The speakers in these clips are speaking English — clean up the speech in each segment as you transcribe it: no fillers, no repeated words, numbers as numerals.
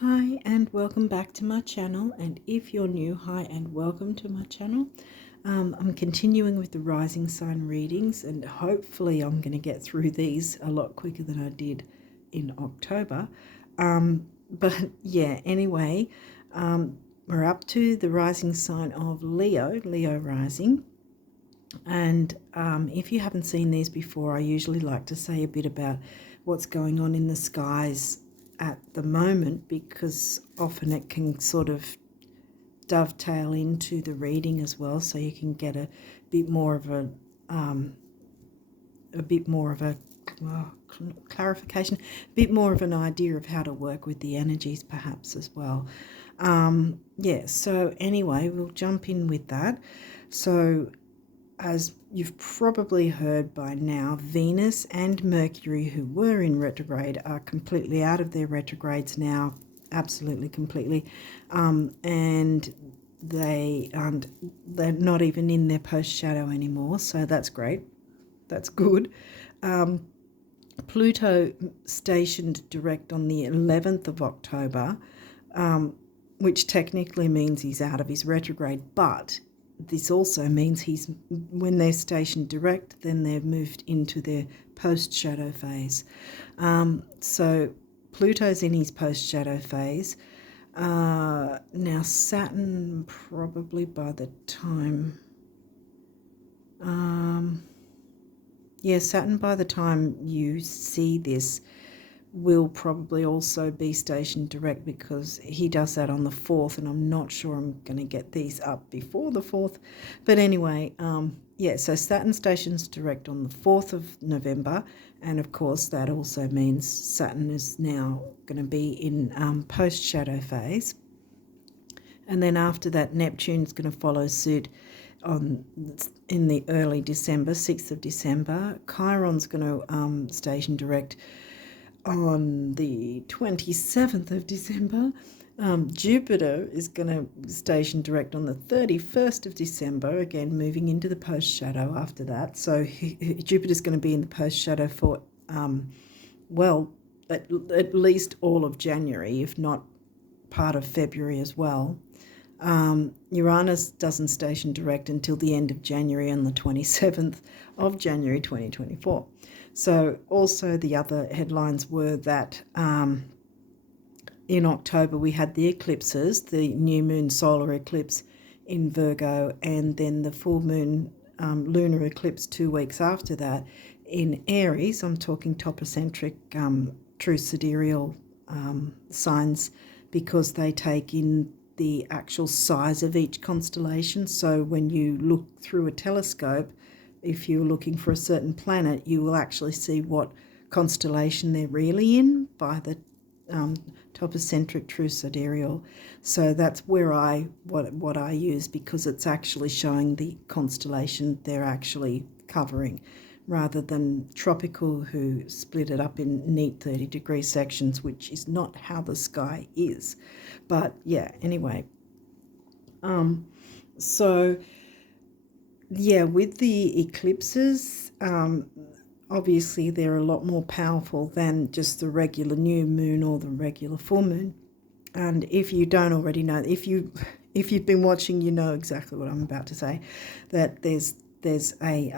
Hi and welcome back to my channel, and if you're new, hi and welcome to my channel. I'm continuing with the rising sign readings, and hopefully I'm going to get through these a lot quicker than I did in October. But yeah, anyway, we're up to the rising sign of Leo rising. And if you haven't seen these before, I usually like to say a bit about what's going on in the skies at the moment, because often it can sort of dovetail into the reading as well, so you can get a bit more of a clarification, a bit more of an idea of how to work with the energies perhaps as well. Yeah, so anyway, we'll jump in with that. So as you've probably heard by now, Venus and Mercury, who were in retrograde, are completely out of their retrogrades now, absolutely completely, and they're not even in their post shadow anymore. So that's great. That's good. Pluto stationed direct on the 11th of October, which technically means he's out of his retrograde, but this also means when they're stationed direct, then they've moved into their post-shadow phase. So Pluto's in his post-shadow phase. Now Saturn probably by the time... Saturn by the time you see this will probably also be stationed direct, because he does that on the 4th, and I'm not sure I'm going to get these up before the 4th. But anyway, so Saturn stations direct on the 4th of November, and of course that also means Saturn is now going to be in post-shadow phase. And then after that, Neptune's going to follow suit in the early December, 6th of December. Chiron's going to station direct on the 27th of December. Jupiter is going to station direct on the 31st of December, again moving into the post-shadow after that. So Jupiter's going to be in the post-shadow for, at least all of January, if not part of February as well. Uranus doesn't station direct until the end of January, on the 27th of January 2024. So also the other headlines were that in October we had the eclipses, the new moon solar eclipse in Virgo, and then the full moon lunar eclipse 2 weeks after that in Aries. I'm talking topocentric true sidereal signs, because they take in the actual size of each constellation. So when you look through a telescope, if you're looking for a certain planet, you will actually see what constellation they're really in by the topocentric true sidereal. So that's where what I use, because it's actually showing the constellation they're actually covering, rather than tropical, who split it up in neat 30-degree sections, which is not how the sky is. But yeah, anyway. With the eclipses, obviously they're a lot more powerful than just the regular new moon or the regular full moon. And if you don't already know, if you've been watching, you know exactly what I'm about to say, that there's a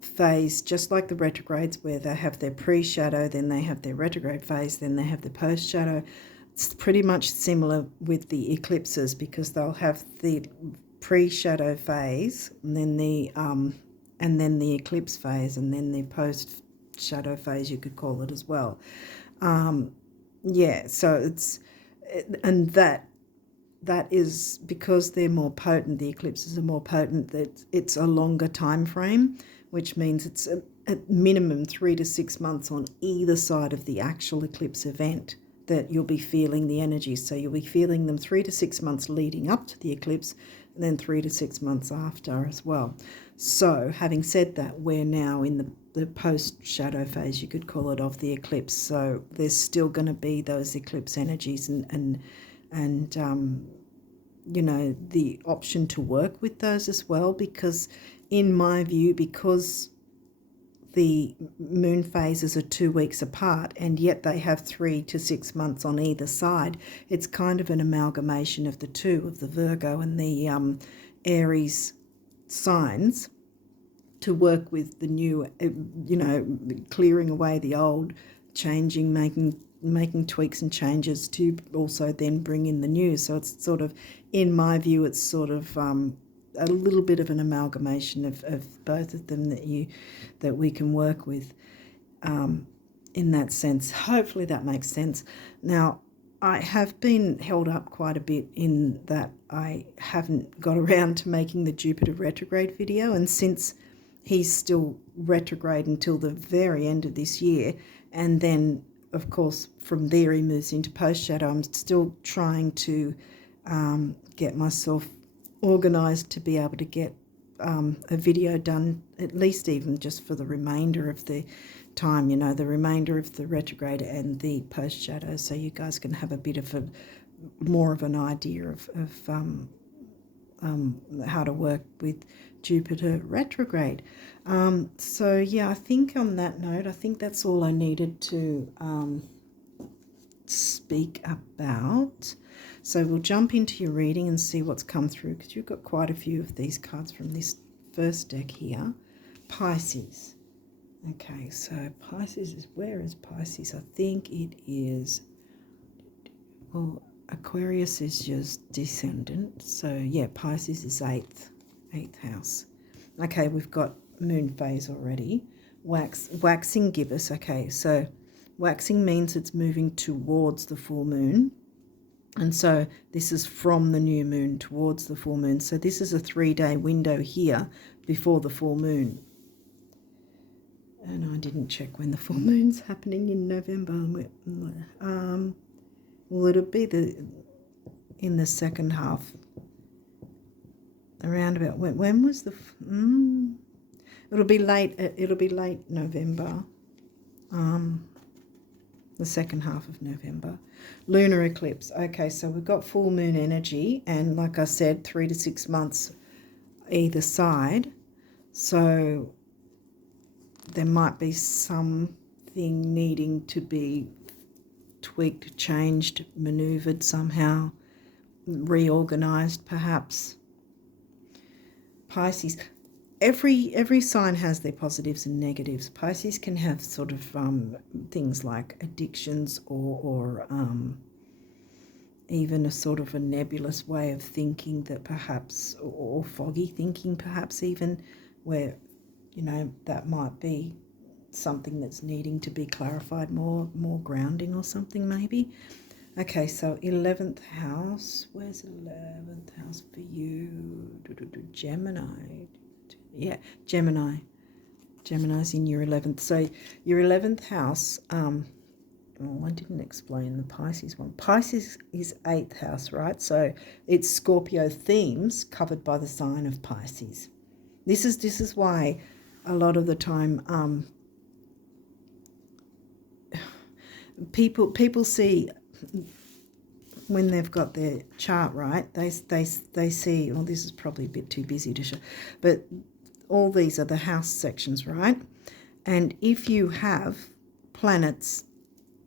phase, just like the retrogrades, where they have their pre-shadow, then they have their retrograde phase, then they have the post-shadow. It's pretty much similar with the eclipses, because they'll have the pre-shadow phase, and then the eclipse phase, and then the post-shadow phase, you could call it as well. So it's, and that is because they're more potent, the eclipses are more potent, that it's a longer time frame, which means it's at minimum 3 to 6 months on either side of the actual eclipse event that you'll be feeling the energies. So you'll be feeling them 3 to 6 months leading up to the eclipse, and then 3 to 6 months after as well. So having said that, we're now in the post-shadow phase, you could call it, of the eclipse. So there's still going to be those eclipse energies, and the option to work with those as well, because in my view, because the moon phases are 2 weeks apart, and yet they have 3 to 6 months on either side. It's kind of an amalgamation of the two, of the Virgo and the Aries signs, to work with the new, clearing away the old, changing, making tweaks and changes to also then bring in the new. So it's sort of, in my view, it's sort of a little bit of an amalgamation of both of them that we can work with in that sense. Hopefully that makes sense. Now, I have been held up quite a bit in that I haven't got around to making the Jupiter retrograde video, and since he's still retrograde until the very end of this year, and then of course from there he moves into post shadow, I'm still trying to get myself organised to be able to get a video done, at least even just for the remainder of the time, the remainder of the retrograde and the post shadow, so you guys can have a bit of more of an idea of how to work with Jupiter retrograde. So yeah, I think on that note, I think that's all I needed to speak about. So we'll jump into your reading and see what's come through, because you've got quite a few of these cards from this first deck here. Pisces. Okay, so Pisces is, where is Pisces? I think it is, well, Aquarius is just descendant. So yeah, Pisces is eighth house. Okay, we've got moon phase already. Waxing gibbous. Okay, so waxing means it's moving towards the full moon. And so this is from the new moon towards the full moon. So this is a 3-day window here before the full moon. And I didn't check when the full moon's happening in November. Well, it'll be in the second half. Around about when was the? It'll be late November. The second half of November. Lunar eclipse. Okay, so we've got full moon energy, and like I said, 3 to 6 months either side. So there might be something needing to be tweaked, changed, maneuvered somehow, reorganized perhaps. Pisces. Every sign has their positives and negatives. Pisces can have sort of things like addictions or even a sort of a nebulous way of thinking that perhaps, or foggy thinking perhaps even, where, that might be something that's needing to be clarified, more grounding or something maybe. Okay, so 11th house. Where's 11th house for you? Gemini. Yeah, Gemini. Gemini's in your 11th. So your 11th house, I didn't explain the Pisces one. Pisces is 8th house, right? So it's Scorpio themes covered by the sign of Pisces. This is why a lot of the time people see, when they've got their chart right, they see, well, this is probably a bit too busy to show, but all these are the house sections, right? And if you have planets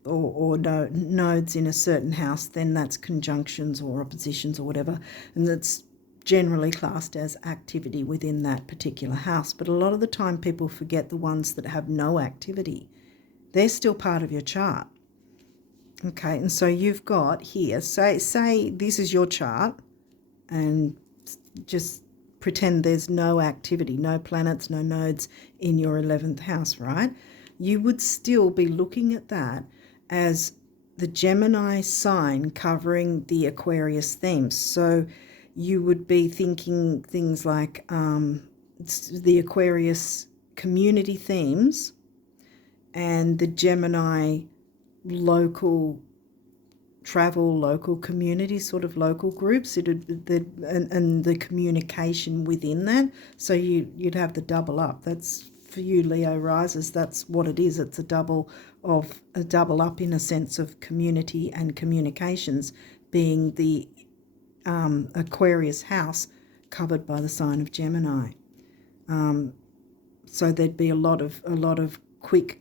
or nodes in a certain house, then that's conjunctions or oppositions or whatever, and that's generally classed as activity within that particular house. But a lot of the time people forget the ones that have no activity. They're still part of your chart. Okay, and so you've got here, say this is your chart, and just pretend there's no activity, no planets, no nodes in your 11th house, right? You would still be looking at that as the Gemini sign covering the Aquarius themes. So you would be thinking things like the Aquarius community themes and the Gemini local travel, local community, sort of local groups, and the communication within that. So you'd have the double up. That's, for you Leo risers, that's what it is. It's a double up in a sense of community and communications, being the Aquarius house covered by the sign of Gemini. So there'd be a lot of quick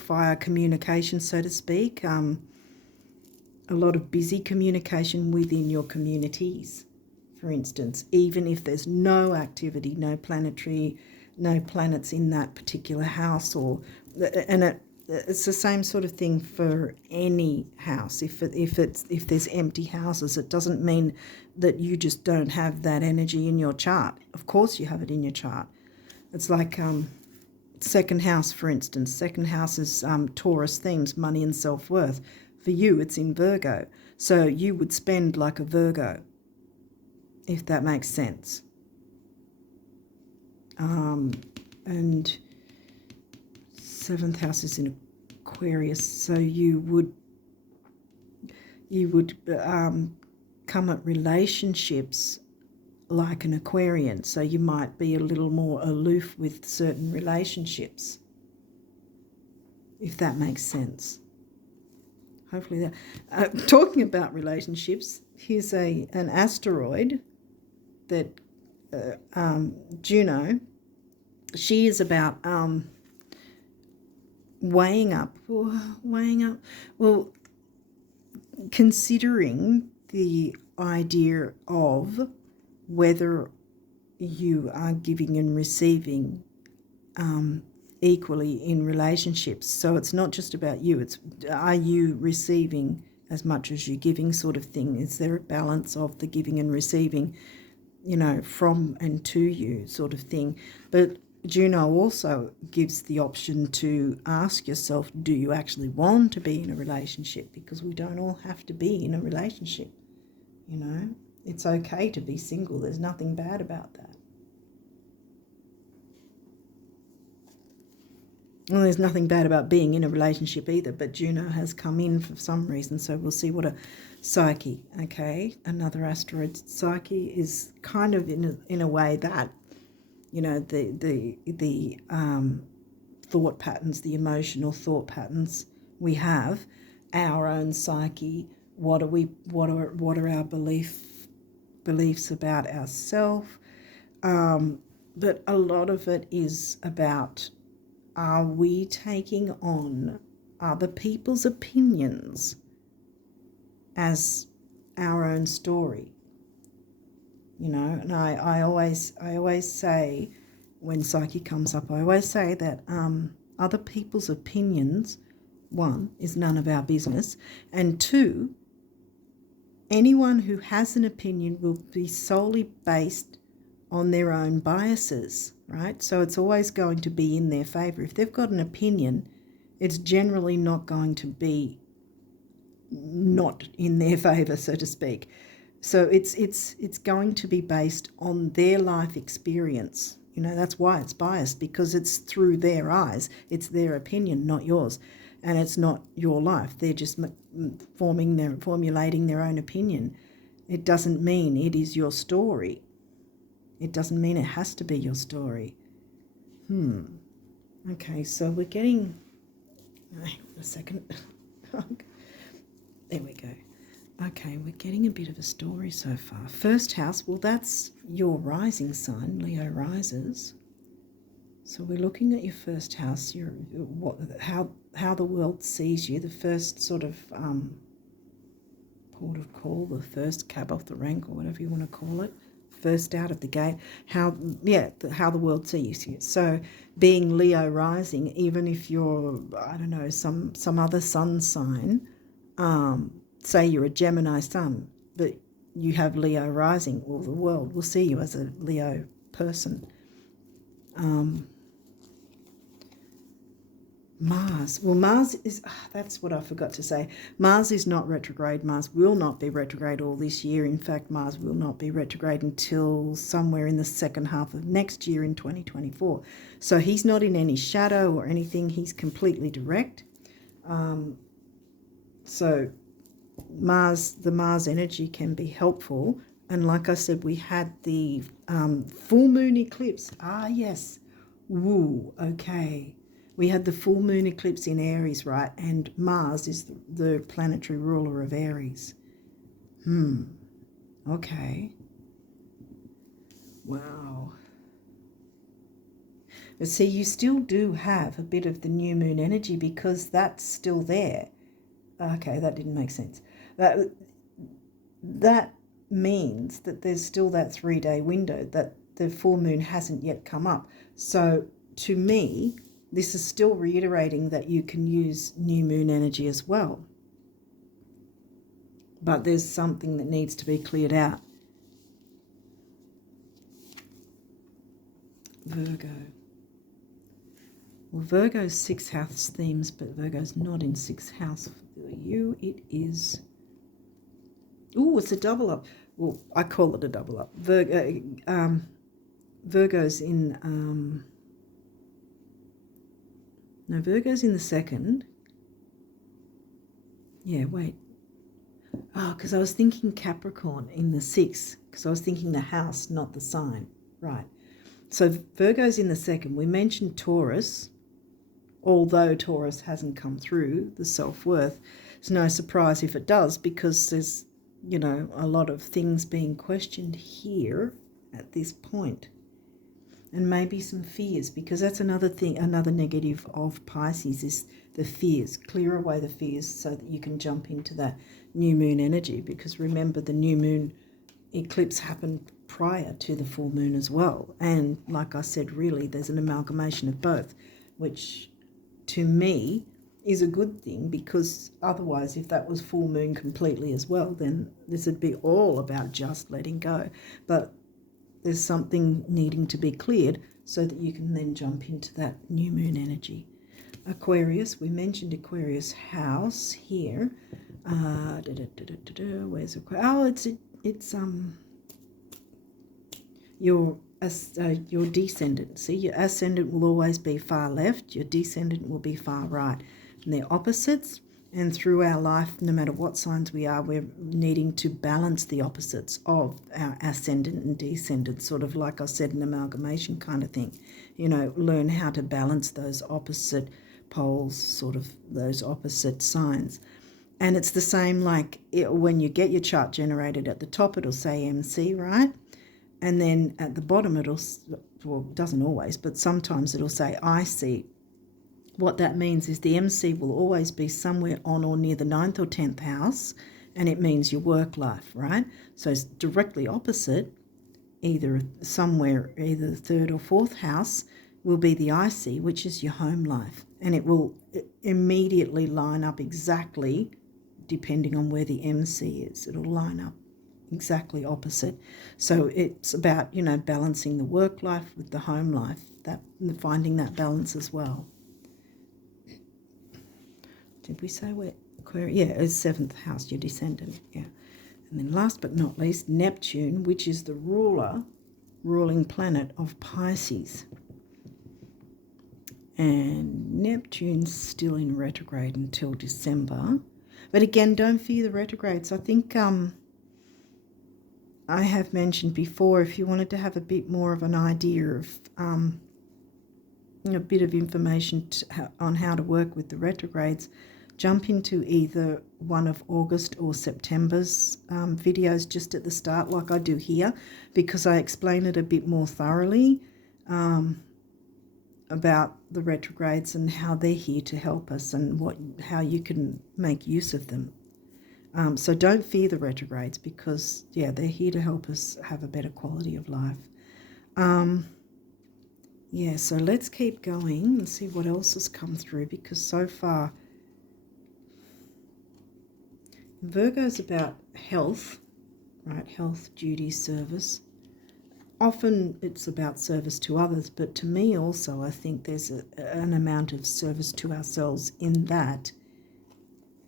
fire communication, so to speak. A lot of busy communication within your communities, for instance, even if there's no activity, no planets in that particular house, it's the same sort of thing for any house. If there's empty houses, it doesn't mean that you just don't have that energy in your chart. Of course you have it in your chart. It's like second house, for instance. Second house is Taurus themes, money and self-worth. For you, it's in Virgo. So you would spend like a Virgo, if that makes sense. And seventh house is in Aquarius, so you would come at relationships like an Aquarian. So you might be a little more aloof with certain relationships, if that makes sense. Hopefully that. Talking about relationships, here's an asteroid that Juno. She is about weighing up. Well, considering the idea of whether you are giving and receiving equally in relationships. So it's not just about you, it's are you receiving as much as you're giving, sort of thing. Is there a balance of the giving and receiving, from and to you, sort of thing. But Juno also gives the option to ask yourself, do you actually want to be in a relationship? Because we don't all have to be in a relationship, It's okay to be single. There's nothing bad about that. Well, there's nothing bad about being in a relationship either, but Juno has come in for some reason, so we'll see what a Psyche, okay, another asteroid. Psyche is kind of in a way that, the thought patterns, the emotional thought patterns we have, our own psyche. What are our beliefs about ourselves? But a lot of it is about, are we taking on other people's opinions as our own story? And I always say, when Psyche comes up, I always say that other people's opinions, one, is none of our business, and two, anyone who has an opinion will be solely based on their own biases, right? So it's always going to be in their favour. If they've got an opinion, it's generally not going to be not in their favour, so to speak. So it's going to be based on their life experience. That's why it's biased, because it's through their eyes. It's their opinion, not yours. And it's not your life. They're just formulating their own opinion. It doesn't mean it is your story. It doesn't mean it has to be your story. Okay, so we're getting... Hang on a second. There we go. Okay, we're getting a bit of a story so far. First house, well, that's your rising sign, Leo rises. So we're looking at your first house, how the world sees you, the first sort of port of call, the first cab off the rank, or whatever you want to call it, first out of the gate, how the world sees you. So being Leo rising, even if you're, I don't know, some other sun sign, say you're a Gemini sun, but you have Leo rising, well, the world will see you as a Leo person. Mars. Well, Mars is, that's what I forgot to say. Mars is not retrograde. Mars will not be retrograde all this year. In fact, Mars will not be retrograde until somewhere in the second half of next year in 2024. So he's not in any shadow or anything. He's completely direct. So the Mars energy can be helpful. And like I said, we had the full moon eclipse. Yes. Woo, okay. We had the full moon eclipse in Aries, right? And Mars is the planetary ruler of Aries. Okay. Wow. But see, you still do have a bit of the new moon energy because that's still there. Okay, that didn't make sense. That means that there's still that 3-day window, that the full moon hasn't yet come up. So to me, this is still reiterating that you can use new moon energy as well. But there's something that needs to be cleared out. Virgo. Well, Virgo's 6th house themes, but Virgo's not in 6th house. For you, it is... Oh, it's a double up. Well, I call it a double up. Virgo's in... No, Virgo's in the 2nd. Yeah, wait. Oh, because I was thinking Capricorn in the 6th, because I was thinking the house, not the sign. Right. So Virgo's in the 2nd. We mentioned Taurus, although Taurus hasn't come through the self-worth. It's no surprise if it does, because there's, you know, a lot of things being questioned here at this point. And maybe some fears, because that's another thing, another negative of Pisces is the fears. Clear away the fears so that you can jump into that new moon energy, because remember the new moon eclipse happened prior to the full moon as well. And like I said, really there's an amalgamation of both, which to me is a good thing, because otherwise if that was full moon completely as well, then this would be all about just letting go. But there's something needing to be cleared so that you can then jump into that new moon energy. Aquarius, we mentioned Aquarius house here. Where's Aquarius? Oh, it's your descendant. See, your ascendant will always be far left, your descendant will be far right. And they're opposites, and through our life, no matter what signs we are, we're needing to balance the opposites of our ascendant and descendant, sort of like I said, an amalgamation kind of thing. You know, learn how to balance those opposite poles, sort of those opposite signs. And it's the same like when you get your chart generated, at the top it'll say MC, right? And then at the bottom it'll, well, it doesn't always, but sometimes it'll say IC. What that means is the MC will always be somewhere on or near the 9th or 10th house, and it means your work life, right? So it's directly opposite, either somewhere, either the 3rd or 4th house will be the IC, which is your home life. And it will immediately line up exactly, depending on where the MC is. It'll line up exactly opposite. So it's about, you know, balancing the work life with the home life, that finding that balance as well. Did we say where Aquarius? Yeah, it's 7th house, your descendant. Yeah. And then last but not least, Neptune, which is the ruling planet of Pisces. And Neptune's still in retrograde until December. But again, don't fear the retrogrades. I think I have mentioned before, if you wanted to have a bit more of an idea of a bit of information on how to work with the retrogrades, jump into either one of August or September's videos just at the start, like I do here, because I explain it a bit more thoroughly about the retrogrades and how they're here to help us and how you can make use of them. So don't fear the retrogrades, because, yeah, they're here to help us have a better quality of life. Yeah, so let's keep going and see what else has come through, because so far Virgo's about health, right? Health, duty, service. Often it's about service to others, but to me also I think there's an amount of service to ourselves in that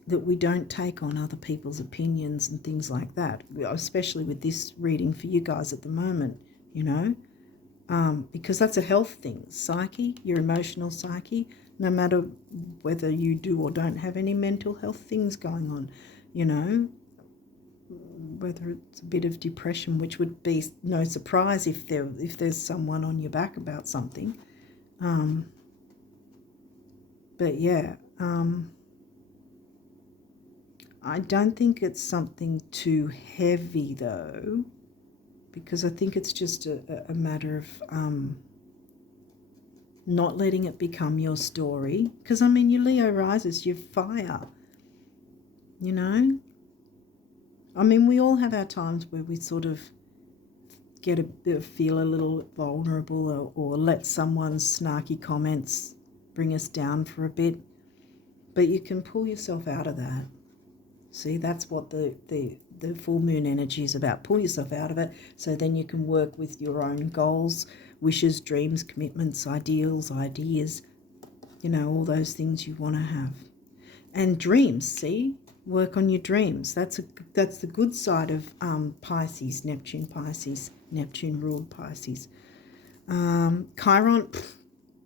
we don't take on other people's opinions and things like that, especially with this reading for you guys at the moment, you know, because that's a health thing. Psyche, your emotional psyche, no matter whether you do or don't have any mental health things going on, you know, whether it's a bit of depression, which would be no surprise if there's someone on your back about something. But yeah, I don't think it's something too heavy though, because I think it's just a matter of not letting it become your story. Because, I mean, your Leo rises, you're fire, you know. I mean, we all have our times where we sort of feel a little vulnerable, or let someone's snarky comments bring us down for a bit. But you can pull yourself out of that. See, that's what the full moon energy is about. Pull yourself out of it so then you can work with your own goals, wishes, dreams, commitments, ideals, ideas, you know, all those things you want to have. And dreams, see? Work on your dreams. That's the good side of Pisces, Neptune ruled Pisces. Chiron,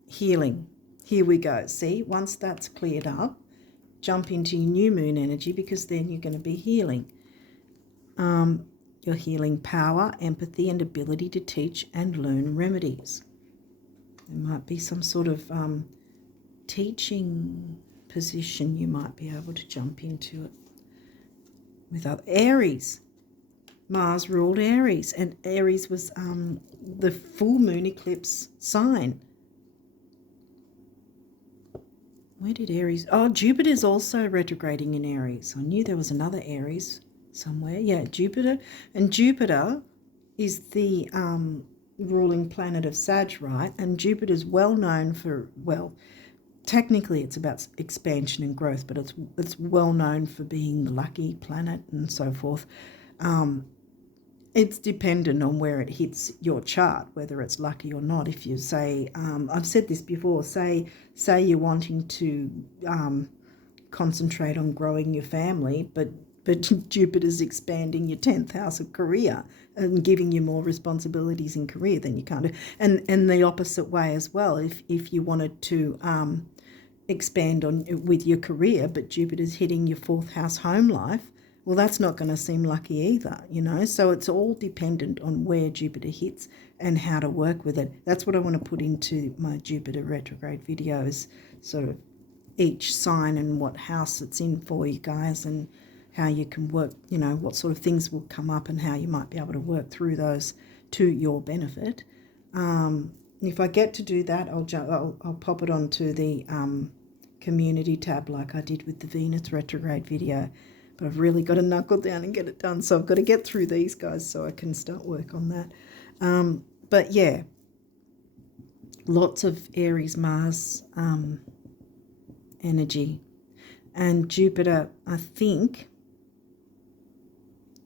healing. Here we go. See, once that's cleared up, jump into your new moon energy, because then you're going to be healing. Your healing power, empathy, and ability to teach and learn remedies. There might be some sort of teaching position you might be able to jump into it. With Aries, Mars ruled Aries, and Aries was the full moon eclipse sign. Where did Aries... Oh, Jupiter's also retrograding in Aries. I knew there was another Aries somewhere. Yeah, Jupiter. And Jupiter is the ruling planet of Sag, right? And Jupiter's well known for, well, technically it's about expansion and growth, but it's well known for being the lucky planet and so forth. It's dependent on where it hits your chart, whether it's lucky or not. If you say, I've said this before, say you're wanting to concentrate on growing your family, but Jupiter's expanding your 10th house of career and giving you more responsibilities in career, then you can't do. And the opposite way as well. If you wanted to expand on with your career, but Jupiter's hitting your 4th house home life, well, that's not going to seem lucky either, you know. So it's all dependent on where Jupiter hits and how to work with it. That's what I want to put into my Jupiter retrograde videos, sort of each sign and what house it's in for you guys, and how you can work, you know, what sort of things will come up and how you might be able to work through those to your benefit. If I get to do that, I'll pop it onto the community tab like I did with the Venus retrograde video. But I've really got to knuckle down and get it done. So I've got to get through these guys so I can start work on that. But yeah, lots of Aries Mars energy. And Jupiter, I think,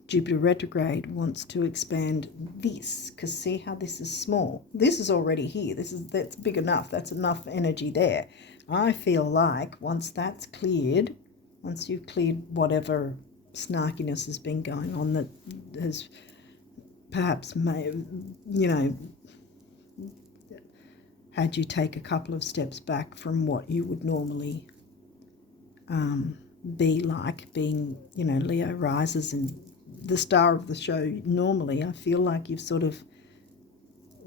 Jupiter retrograde wants to expand this, because see how this is small. This is already here. That's big enough. That's enough energy there. I feel like once that's cleared, once you've cleared whatever snarkiness has been going on that has perhaps had you take a couple of steps back from what you would normally be like, being, you know, Leo rises and the star of the show normally, I feel like you've sort of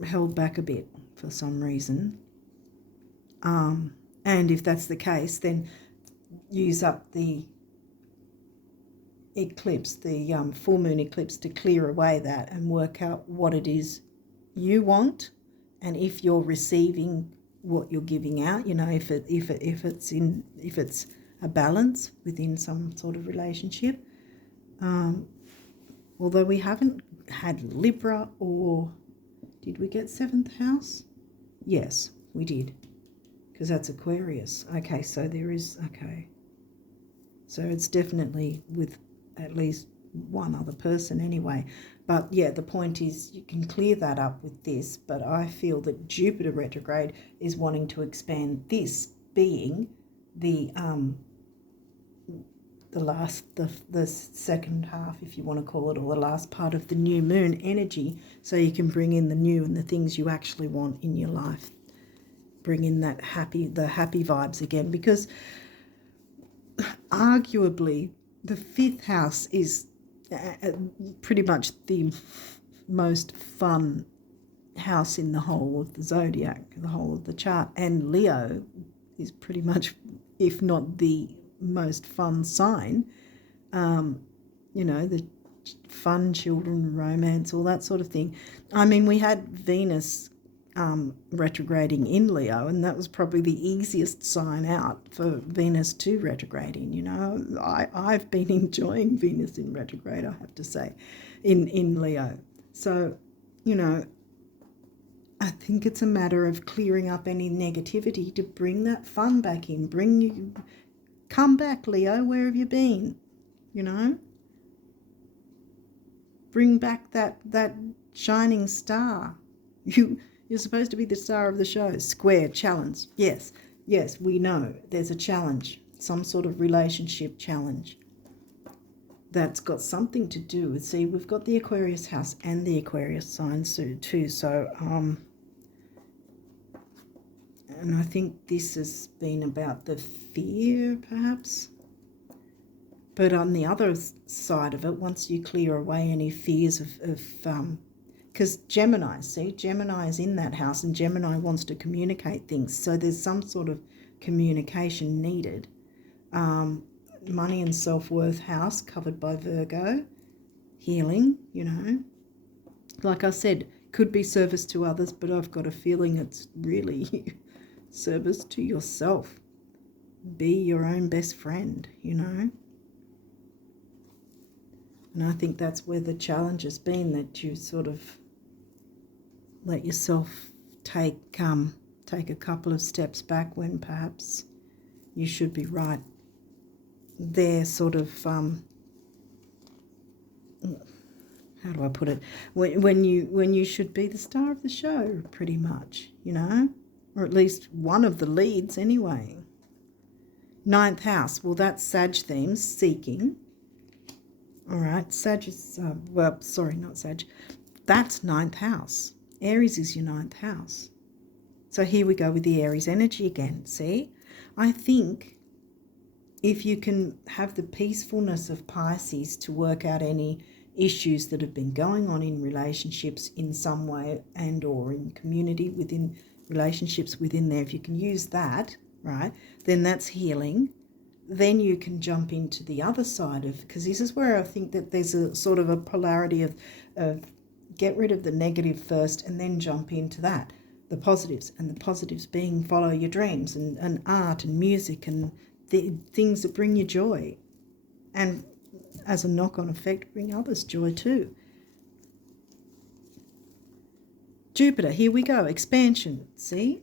held back a bit for some reason. And if that's the case, then use up the eclipse, the full moon eclipse, to clear away that and work out what it is you want, and if you're receiving what you're giving out, you know, if it's a balance within some sort of relationship. Although we haven't had Libra, or did we get 7th house? Yes, we did, because that's Aquarius. Okay, so there is, okay. So it's definitely with at least one other person anyway. But yeah, the point is you can clear that up with this, but I feel that Jupiter retrograde is wanting to expand this, being the second half, if you want to call it, or the last part of the new moon energy, so you can bring in the new and the things you actually want in your life. Bring in the happy vibes again, because arguably the 5th house is pretty much the most fun house in the whole of the zodiac, the whole of the chart, and Leo is pretty much, if not the most fun sign. You know, the fun, children, romance, all that sort of thing. I mean, we had Venus retrograding in Leo, and that was probably the easiest sign out for Venus to retrograde in. You know, I've been enjoying Venus in retrograde, I have to say, in Leo. So, you know, I think it's a matter of clearing up any negativity to bring that fun back in. Come back, Leo. Where have you been? You know, bring back that shining star. You're supposed to be the star of the show. Square challenge. Yes, we know there's a challenge, some sort of relationship challenge. That's got something to do with, see, we've got the Aquarius house and the Aquarius sign too. So, and I think this has been about the fear, perhaps. But on the other side of it, once you clear away any fears of because Gemini is in that house, and Gemini wants to communicate things. So there's some sort of communication needed. Money and self-worth house covered by Virgo. Healing, you know. Like I said, could be service to others, but I've got a feeling it's really service to yourself. Be your own best friend, you know. And I think that's where the challenge has been, that you sort of let yourself take a couple of steps back when perhaps you should be right there, sort of, how do I put it? When you should be the star of the show, pretty much, you know, or at least one of the leads anyway. 9th house, well, that's Sag themes, seeking. All right, Sag is, well, sorry, not Sag. That's 9th house. Aries is your 9th house. So here we go with the Aries energy again, see? I think if you can have the peacefulness of Pisces to work out any issues that have been going on in relationships in some way, and or in community within relationships within there, if you can use that, right, then that's healing. Then you can jump into the other side of, because this is where I think that there's a sort of a polarity of get rid of the negative first and then jump into that, the positives, and the positives being follow your dreams and art and music and the things that bring you joy, and as a knock-on effect bring others joy too. Jupiter, here we go, expansion, see?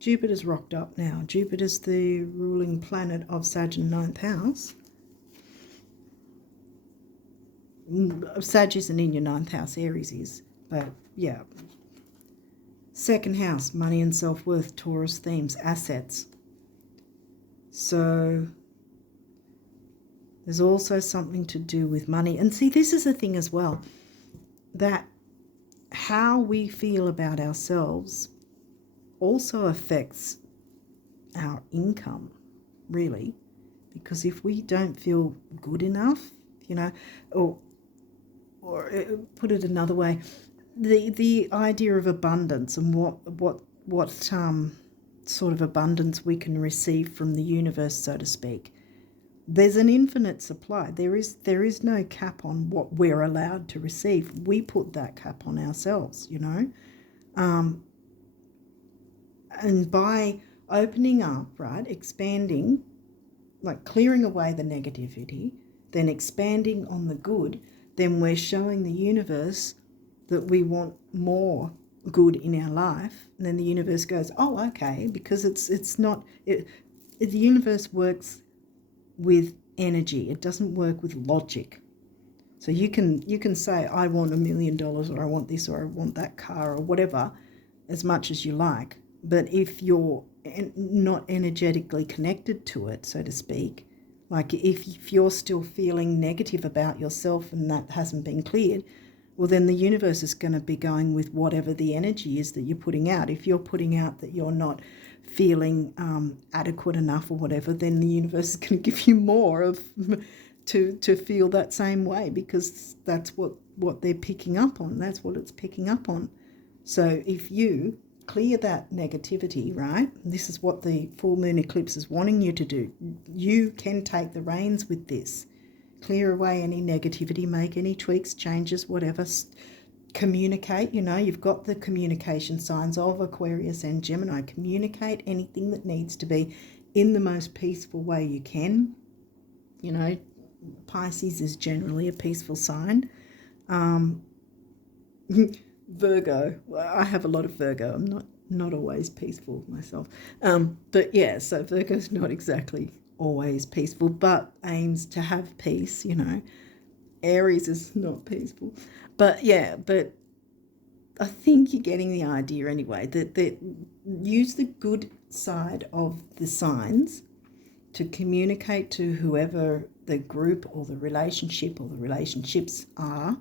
Jupiter's rocked up now. Jupiter's the ruling planet of Sag in 9th house. Sag isn't in your 9th house, Aries is, but yeah. 2nd house, money and self-worth, Taurus themes, assets. So there's also something to do with money. And see, this is the thing as well, that how we feel about ourselves also affects our income, really. Because if we don't feel good enough, you know, or put it another way, the idea of abundance and what sort of abundance we can receive from the universe, so to speak. There's an infinite supply. There is no cap on what we're allowed to receive. We put that cap on ourselves, you know. And by opening up, right, expanding, like clearing away the negativity, then expanding on the good, then we're showing the universe that we want more good in our life. And then the universe goes, oh, okay, because the universe works with energy. It doesn't work with logic. So you can say, I want $1 million, or I want this, or I want that car, or whatever, as much as you like. But if you're not energetically connected to it, so to speak, like if you're still feeling negative about yourself and that hasn't been cleared, well, then the universe is going to be going with whatever the energy is that you're putting out. If you're putting out that you're not feeling adequate enough or whatever, then the universe is going to give you more of to feel that same way, because that's what they're picking up on. That's what it's picking up on. So if you clear that negativity, right? This is what the full moon eclipse is wanting you to do. You can take the reins with this. Clear away any negativity, make any tweaks, changes, whatever. communicate, you've got the communication signs of Aquarius and Gemini. Communicate anything that needs to be in the most peaceful way you can. Pisces is generally a peaceful sign. Virgo, well, I have a lot of Virgo. I'm not always peaceful myself. But yeah, so Virgo's not exactly always peaceful, but aims to have peace, Aries is not peaceful. But I think you're getting the idea anyway, that use the good side of the signs to communicate to whoever the group or the relationship or the relationships are,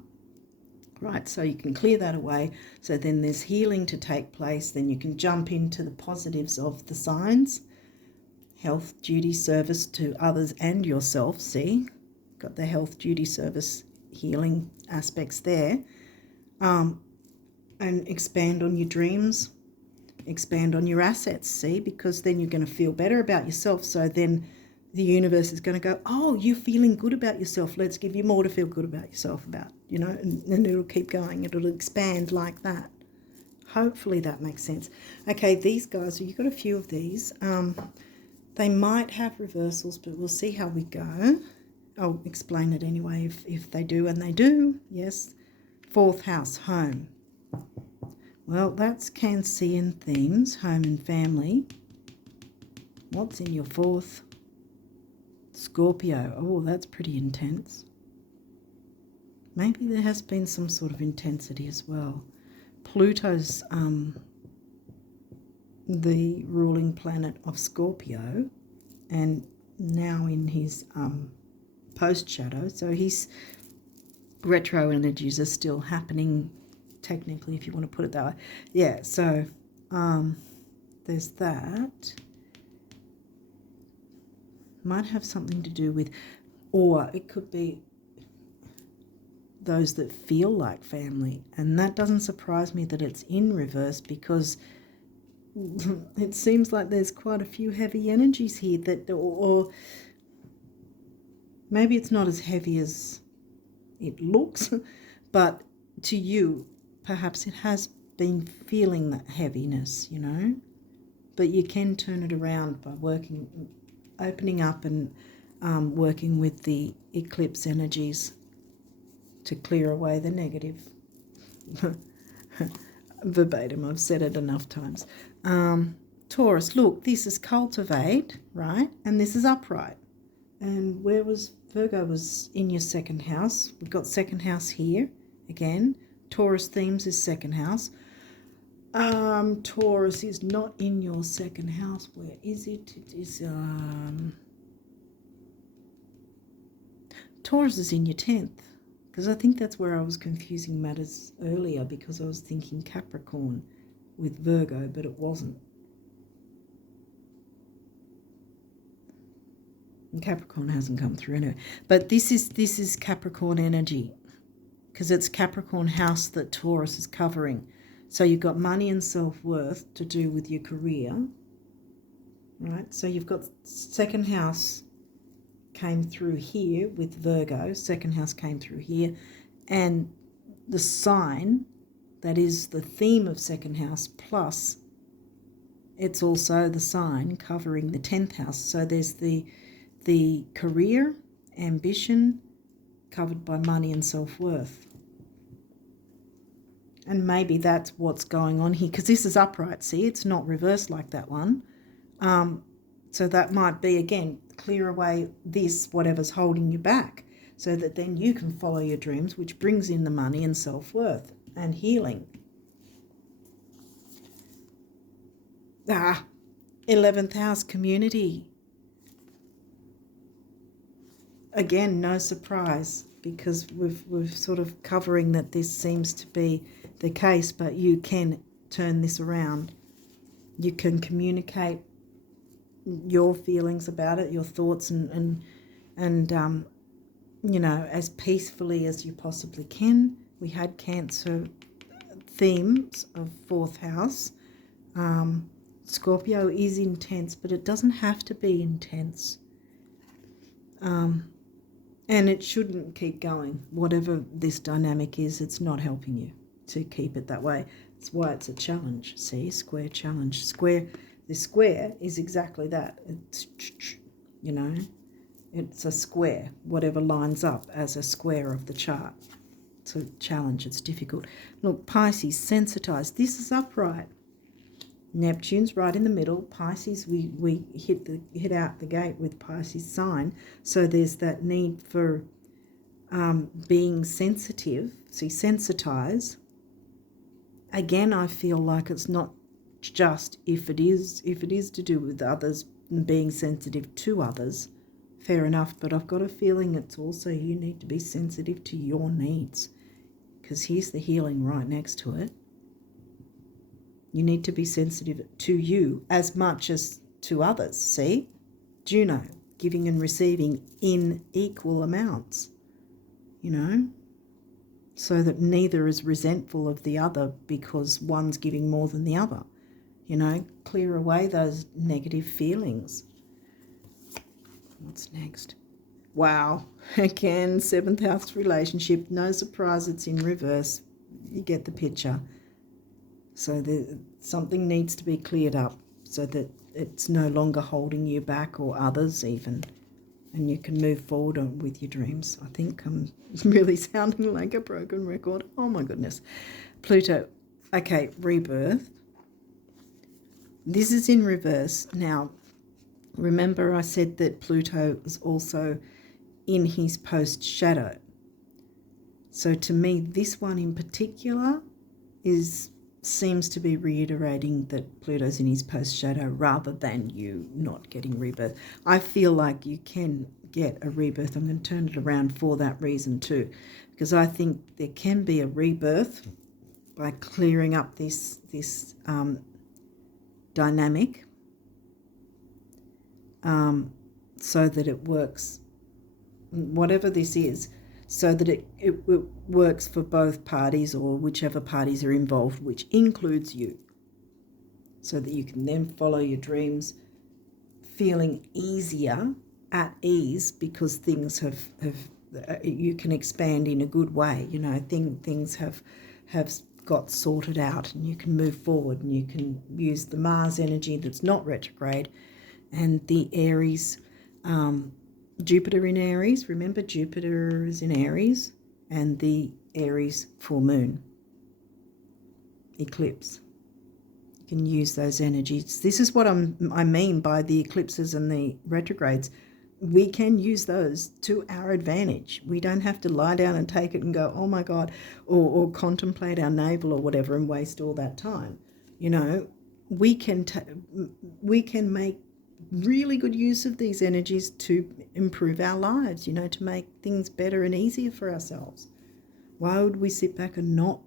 right? So you can clear that away. So then there's healing to take place. Then you can jump into the positives of the signs. Health, duty, service to others and yourself. See, got the health, duty, service, healing aspects there. And expand on your dreams, expand on your assets, see, because then you're going to feel better about yourself. So then the universe is going to go, oh, you're feeling good about yourself. Let's give you more to feel good about yourself about, and it'll keep going. It'll expand like that. Hopefully that makes sense. Okay, these guys, you've got a few of these. They might have reversals, but we'll see how we go. I'll explain it anyway if they do, and they do. Yes. 4th house, home. Well, that's Cancean themes, home and family. What's in your 4th? Scorpio. Oh, that's pretty intense. Maybe there has been some sort of intensity as well. Pluto's the ruling planet of Scorpio, and now in his post shadow, so his retro energies are still happening, technically, if you want to put it that way. Yeah, so there's that. Might have something to do with, or it could be those that feel like family, and that doesn't surprise me that it's in reverse, because it seems like there's quite a few heavy energies here that, or maybe it's not as heavy as it looks, but to you perhaps it has been feeling that heaviness, but you can turn it around by opening up and working with the eclipse energies to clear away the negative. Verbatim, I've said it enough times. Taurus, look, this is cultivate, right? And this is upright. And where was Virgo? Was in your 2nd house. We've got 2nd house here again. Taurus themes is 2nd house. Taurus is not in your 2nd house. Where is it? It is Taurus is in your 10th, because I think that's where I was confusing matters earlier, because I was thinking Capricorn with Virgo, but it wasn't. And Capricorn hasn't come through anyway. But this is Capricorn energy, because it's Capricorn house that Taurus is covering. So you've got money and self-worth to do with your career, right? So you've got 2nd house came through here with Virgo, 2nd house came through here, and the sign that is the theme of 2nd house, plus it's also the sign covering the 10th house. So there's the career, ambition, covered by money and self-worth. And maybe that's what's going on here, because this is upright, see, it's not reversed like that one. So that might be, again, clear away whatever's holding you back, so that then you can follow your dreams, which brings in the money and self-worth and healing. 11th house, community. Again, no surprise, because we're sort of covering that this seems to be the case, but you can turn this around. You can communicate your feelings about it, your thoughts, and as peacefully as you possibly can. We had Cancer themes of 4th house. Scorpio is intense, but it doesn't have to be intense. And it shouldn't keep going. Whatever this dynamic is, it's not helping you. to keep it that way. That's why it's a challenge. See, square challenge. Square. The square is exactly that. It's, you know, it's a square. Whatever lines up as a square of the chart. It's a challenge. It's difficult. Look, Pisces, sensitized. This is upright. Neptune's right in the middle. Pisces, we hit out the gate with Pisces sign. So there's that need for being sensitive. See, sensitize. Again, I feel like it's not just if it is to do with others and being sensitive to others, fair enough. But I've got a feeling it's also you need to be sensitive to your needs, because here's the healing right next to it. You need to be sensitive to you as much as to others. See? Juno, giving and receiving in equal amounts, you know, so that neither is resentful of the other because one's giving more than the other. You know, clear away those negative feelings. What's next? Wow. Again, 7th house relationship. No surprise it's in reverse. You get the picture. So something needs to be cleared up so that it's no longer holding you back or others even. And you can move forward with your dreams. I think I'm really sounding like a broken record. Oh my goodness. Pluto. Okay, rebirth. This is in reverse. Now, remember I said that Pluto is also in his post shadow. So to me, this one in particular seems to be reiterating that Pluto's in his post shadow rather than you not getting rebirth. I feel like you can get a rebirth. I'm going to turn it around for that reason too, because I think there can be a rebirth by clearing up this dynamic so that it works, whatever this is, so that it works for both parties or whichever parties are involved, which includes you, so that you can then follow your dreams feeling easier, at ease, because things have you can expand in a good way. You know, things have got sorted out and you can move forward and you can use the Mars energy that's not retrograde and the Aries, Jupiter in Aries. Remember, Jupiter is in Aries and the Aries full moon eclipse. You can use those energies. This is what I mean by the eclipses and the retrogrades. We can use those to our advantage. We don't have to lie down and take it and go, oh my God, or contemplate our navel or whatever and waste all that time. You know, we can make really good use of these energies to improve our lives, you know, to make things better and easier for ourselves. Why would we sit back and not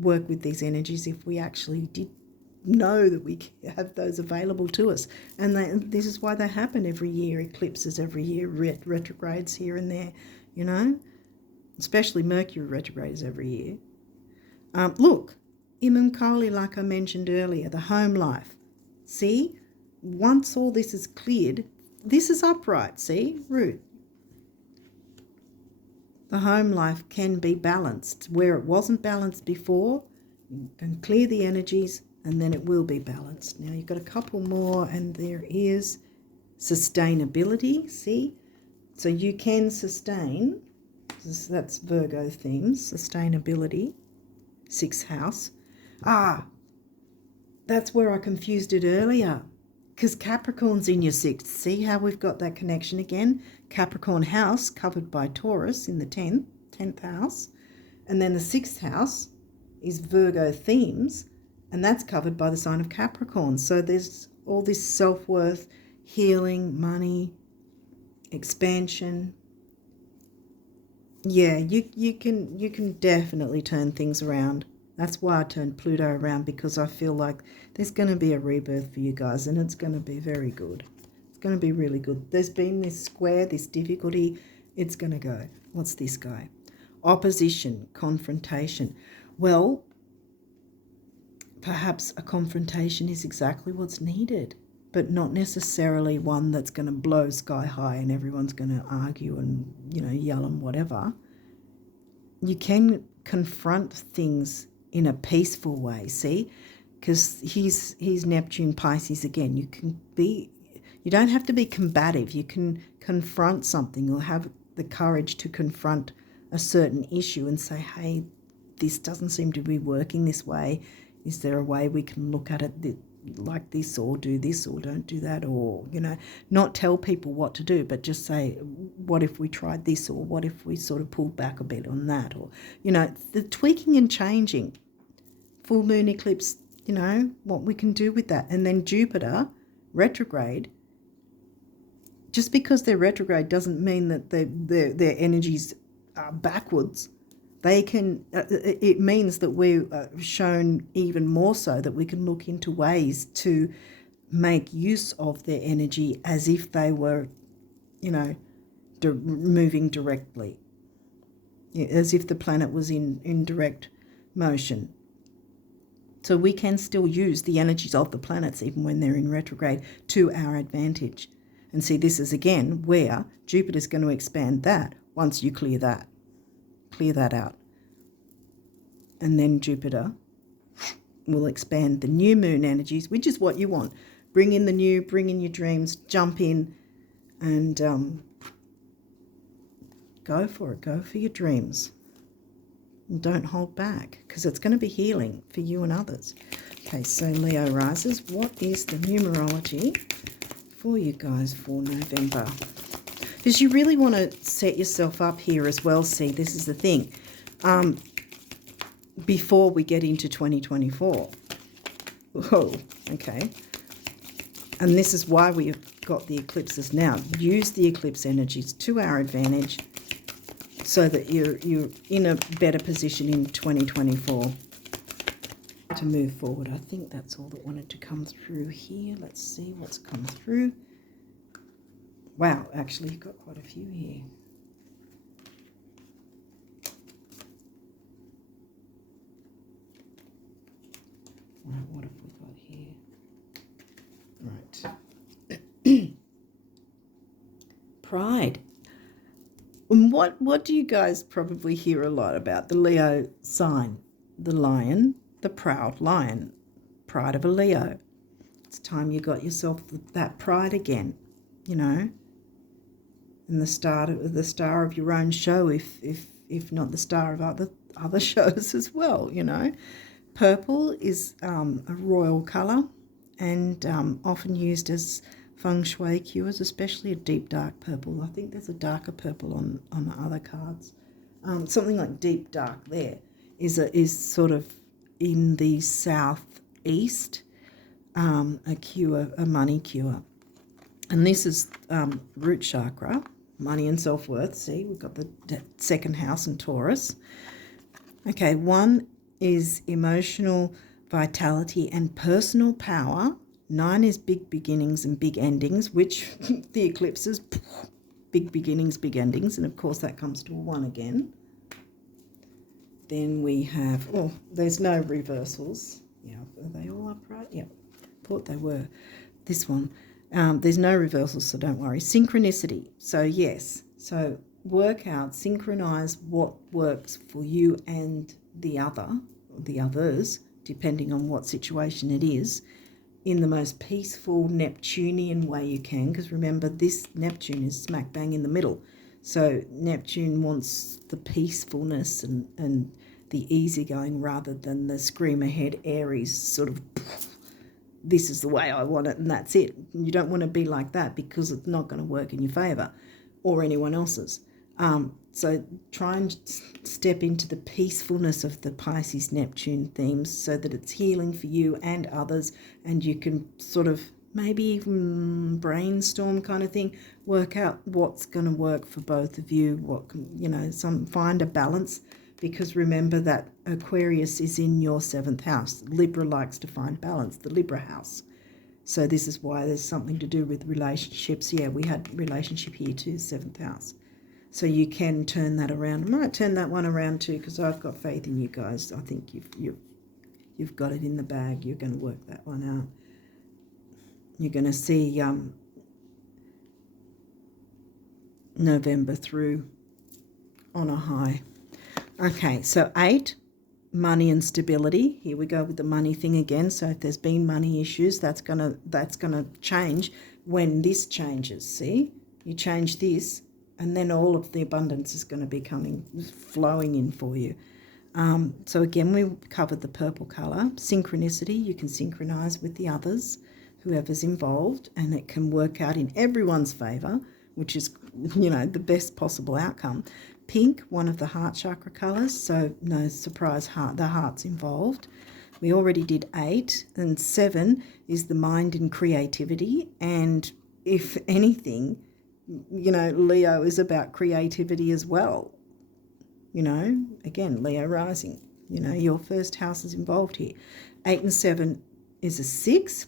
work with these energies if we actually did know that we have those available to us? And this is why they happen every year, eclipses every year, retrogrades here and there, you know, especially Mercury retrogrades every year. Look, Imam Kali, like I mentioned earlier, the home life. See, once all this is cleared, this is upright, see, root. The home life can be balanced. Where it wasn't balanced before, you can clear the energies and then it will be balanced. Now you've got a couple more and there is sustainability, see? So you can sustain, that's Virgo themes, sustainability, 6th house. That's where I confused it earlier, because Capricorn's in your 6th. See how we've got that connection again? Capricorn house covered by Taurus in the 10th house. And then the 6th house is Virgo themes, and that's covered by the sign of Capricorn. So there's all this self-worth, healing, money, expansion. Yeah, you can definitely turn things around. That's why I turned Pluto around, because I feel like there's going to be a rebirth for you guys and it's going to be very good. It's going to be really good. There's been this square, this difficulty. It's going to go. What's this guy? Opposition, confrontation. Well, perhaps a confrontation is exactly what's needed, but not necessarily one that's going to blow sky high and everyone's going to argue and, you know, yell and whatever. you can confront things in a peaceful way, see? Because he's Neptune Pisces again. You don't have to be combative. You can confront something or have the courage to confront a certain issue and say, hey, this doesn't seem to be working this way. Is there a way we can look at it like this, or do this, or don't do that? Or, not tell people what to do, but just say, what if we tried this, or what if we sort of pulled back a bit on that? Or, the tweaking and changing. Full moon eclipse, what we can do with that. And then Jupiter retrograde, just because they're retrograde doesn't mean that their energies are backwards. They can. It means that we're shown even more so that we can look into ways to make use of their energy as if they were, moving directly, as if the planet was in direct motion. So we can still use the energies of the planets even when they're in retrograde to our advantage. And see, this is again where Jupiter's going to expand that once you clear that out. And then Jupiter will expand the new moon energies, which is what you want. Bring in the new, bring in your dreams, jump in and go for it. Go for your dreams. And don't hold back, because it's going to be healing for you and others. Okay, so Leo risers, what is the numerology for you guys for November? Because you really want to set yourself up here as well. See, this is the thing. Before we get into 2024. Whoa, okay. And this is why we've got the eclipses now. Use the eclipse energies to our advantage so that you're in a better position in 2024 to move forward. I think that's all that wanted to come through here. Let's see what's come through. Wow, actually you've got quite a few here. Right, what have we got here? Right. Pride. And what do you guys probably hear a lot about? The Leo sign, the lion, the proud lion, pride of a Leo. It's time you got yourself that pride again, and the star of your own show, if not the star of other shows as well, Purple is a royal colour and often used as feng shui cures, especially a deep dark purple. I think there's a darker purple on other cards. Something like deep dark there is sort of in the southeast, a cure, a money cure. And this is root chakra, money and self-worth. See, we've got the second house in Taurus. Okay, one is emotional vitality and personal power. 9 is big beginnings and big endings, which the eclipses, big beginnings, big endings. And of course that comes to a 1 again. Then we have, there's no reversals. Yeah, are they all upright? Yeah, thought they were. This one, there's no reversals, so don't worry. Synchronicity. So yes, so work out, synchronize what works for you and the others, depending on what situation it is, in the most peaceful Neptunian way you can, because remember, this Neptune is smack bang in the middle. So Neptune wants the peacefulness and the easygoing rather than the scream ahead Aries sort of, this is the way I want it and that's it. You don't want to be like that, because it's not going to work in your favour or anyone else's. So try and step into the peacefulness of the Pisces Neptune themes so that it's healing for you and others, and you can sort of maybe even brainstorm kind of thing, work out what's going to work for both of you, find a balance, because remember that Aquarius is in your 7th house. Libra likes to find balance, the Libra house. So this is why there's something to do with relationships. Yeah, we had relationship here too, 7th house. So you can turn that around. I might turn that one around too, because I've got faith in you guys. I think you've got it in the bag. You're going to work that one out. You're going to see November through on a high. Okay, so 8, money and stability. Here we go with the money thing again. So if there's been money issues, that's gonna change when this changes. See, you change this, and then all of the abundance is going to be flowing in for you. So again, we covered the purple colour. Synchronicity, you can synchronize with the others, whoever's involved, and it can work out in everyone's favour, which is, the best possible outcome. Pink, one of the heart chakra colours, so no surprise, the heart's involved. We already did 8, and 7 is the mind and creativity, and if anything, Leo is about creativity as well. Again, Leo rising, your first house is involved here. 8 and 7 is a 6,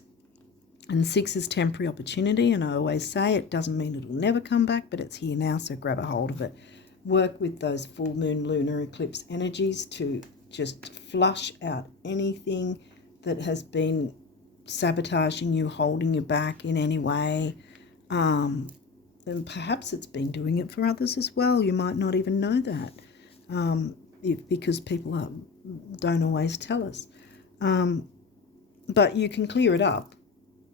and 6 is temporary opportunity, and I always say it doesn't mean it'll never come back, but it's here now, so grab a hold of it. Work with those full moon lunar eclipse energies to just flush out anything that has been sabotaging you, holding you back in any way. And perhaps it's been doing it for others as well. You might not even know that. Because people don't always tell us. But you can clear it up,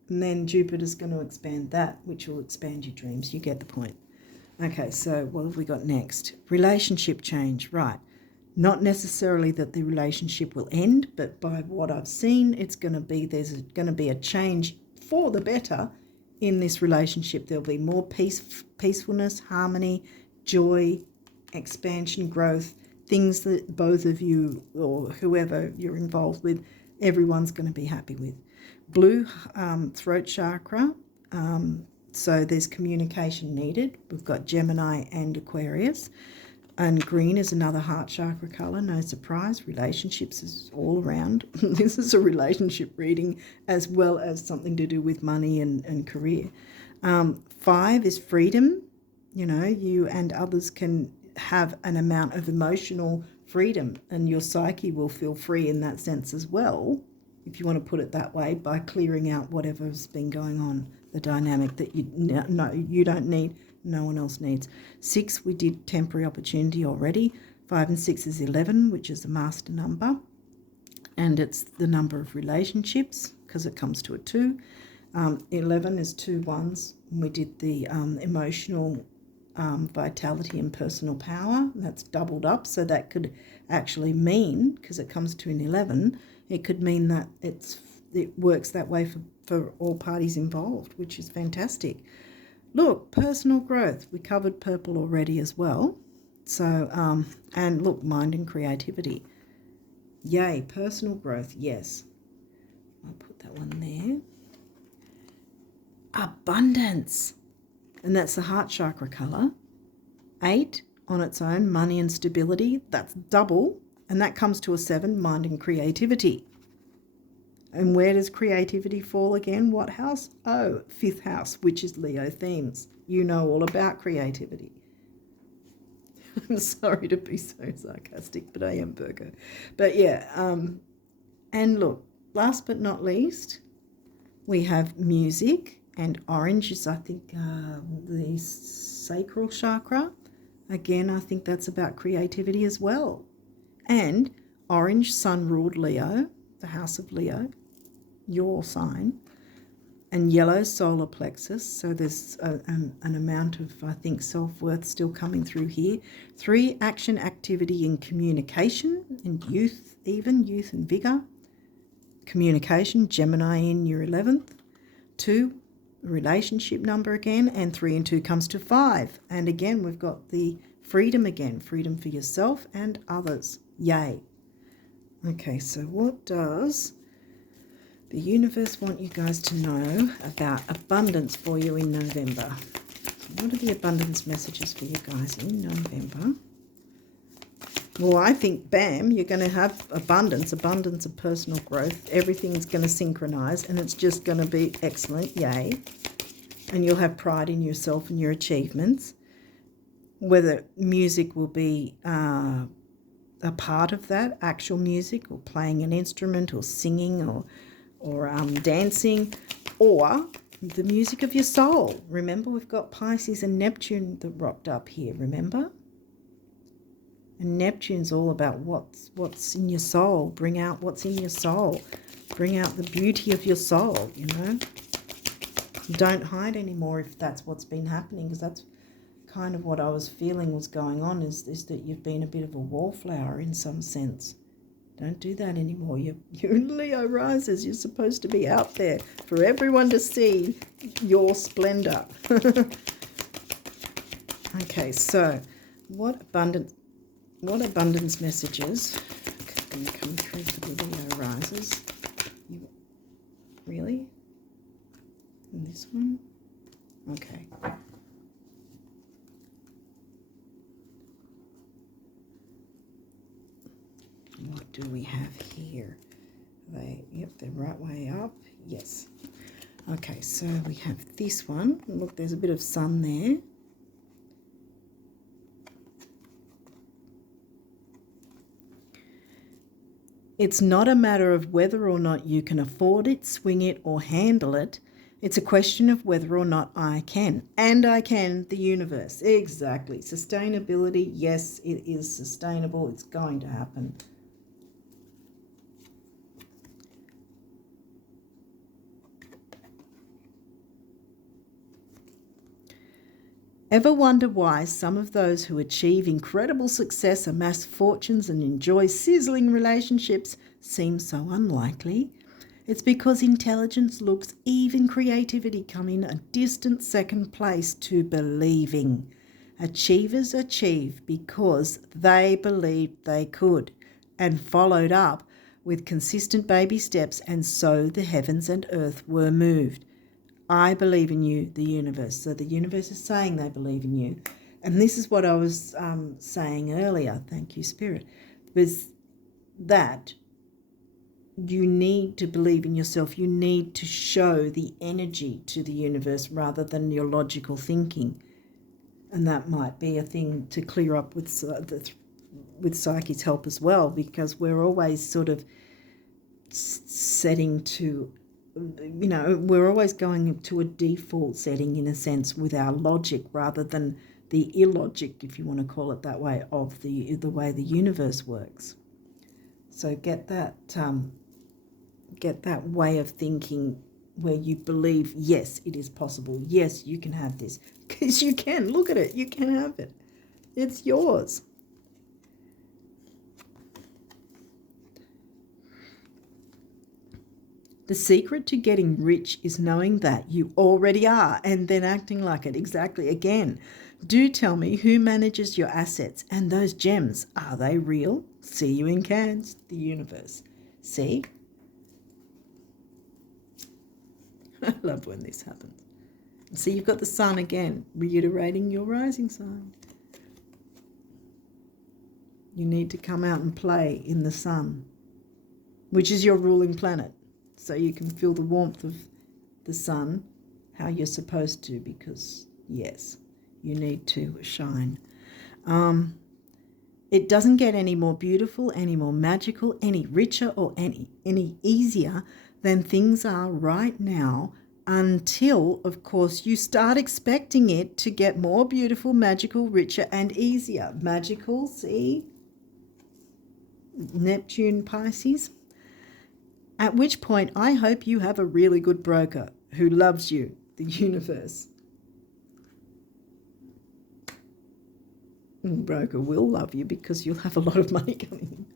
and then Jupiter's going to expand that, which will expand your dreams. You get the point. Okay, so what have we got next? Relationship change, right. Not necessarily that the relationship will end, but by what I've seen, there's going to be a change for the better in this relationship. There'll be more peacefulness, harmony, joy, expansion, growth, things that both of you or whoever you're involved with, everyone's going to be happy with. Blue, throat chakra, so there's communication needed. We've got Gemini and Aquarius. And green is another heart chakra colour, no surprise. Relationships is all around. This is a relationship reading as well as something to do with money and career. 5 is freedom. You and others can have an amount of emotional freedom, and your psyche will feel free in that sense as well, if you want to put it that way, by clearing out whatever's been going on, the dynamic that you don't need, no one else needs. 6, we did temporary opportunity already. 5 and 6 is 11, which is the master number, and it's the number of relationships because it comes to a 2. 11 is 2 ones, and we did the emotional vitality and personal power. That's doubled up, so that could actually mean, because it comes to an 11, it could mean that it works that way for all parties involved, which is fantastic. Look, personal growth, we covered purple already as well. So and look, mind and creativity, yay, personal growth, yes, I'll put that one there. Abundance, and that's the heart chakra colour. 8 on its own, money and stability, that's double, and that comes to a 7, mind and creativity. And where does creativity fall again? What house? Oh, 5th house, which is Leo themes. You know all about creativity. I'm sorry to be so sarcastic, but I am Virgo. But yeah, and look, last but not least, we have music, and orange is, I think, the sacral chakra. Again, I think that's about creativity as well. And orange, sun ruled Leo, the house of Leo, your sign. And yellow, solar plexus. So there's an amount of, I think, self-worth still coming through here. 3, action, activity, and communication, and youth and vigour. Communication, Gemini in your 11th. 2, relationship number again, and 3 and 2 comes to 5. And again, we've got the freedom again, freedom for yourself and others. Yay. Okay, so what does the universe want you guys to know about abundance for you in November? So what are the abundance messages for you guys in November? Well, I think, bam, you're going to have abundance of personal growth. Everything's going to synchronize, and it's just going to be excellent. Yay. And you'll have pride in yourself and your achievements. Whether music will be a part of that, actual music, or playing an instrument, or singing, or dancing, or the music of your soul. Remember, we've got Pisces and Neptune that rocked up here, remember? And Neptune's all about what's in your soul. Bring out what's in your soul. Bring out the beauty of your soul, you know. Don't hide anymore if that's what's been happening, because that's kind of what I was feeling was going on, is that you've been a bit of a wallflower in some sense. Don't do that anymore. You're Leo risers. You're supposed to be out there for everyone to see your splendor. Okay, so what abundance messages are going to come through for the Leo risers? Really? And this one? Okay. What do we have here? Yep, they're right way up. Yes. Okay, so we have this one. Look, there's a bit of sun there. It's not a matter of whether or not you can afford it, swing it, or handle it. It's a question of whether or not I can. And I can, the universe. Exactly. Sustainability, yes, it is sustainable. It's going to happen. Ever wonder why some of those who achieve incredible success, amass fortunes, and enjoy sizzling relationships seem so unlikely? It's because intelligence looks, even creativity, come in a distant second place to believing. Achievers achieve because they believed they could and followed up with consistent baby steps, and so the heavens and earth were moved. I believe in you, the universe. So the universe is saying they believe in you. And this is what I was saying earlier, thank you, Spirit, was that you need to believe in yourself. You need to show the energy to the universe rather than your logical thinking. And that might be a thing to clear up with Psyche's help as well, because we're always sort of setting to, you know, we're always going to a default setting in a sense with our logic rather than the illogic, if you want to call it that way, of the way the universe works. So get that way of thinking where you believe, yes, it is possible. Yes, you can have this. Because you can. Look at it. You can have it. It's yours. The secret to getting rich is knowing that you already are and then acting like it. Exactly. Again, do tell me who manages your assets and those gems. Are they real? See you in Cancean, the universe. See? I love when this happens. See, you've got the sun again, reiterating your rising sign. You need to come out and play in the sun, which is your ruling planet. So you can feel the warmth of the sun, how you're supposed to, because, yes, you need to shine. It doesn't get any more beautiful, any more magical, any richer, or any easier than things are right now, until, of course, you start expecting it to get more beautiful, magical, richer, and easier. Magical, see? Neptune, Pisces. At which point, I hope you have a really good broker who loves you, the universe. And the broker will love you because you'll have a lot of money coming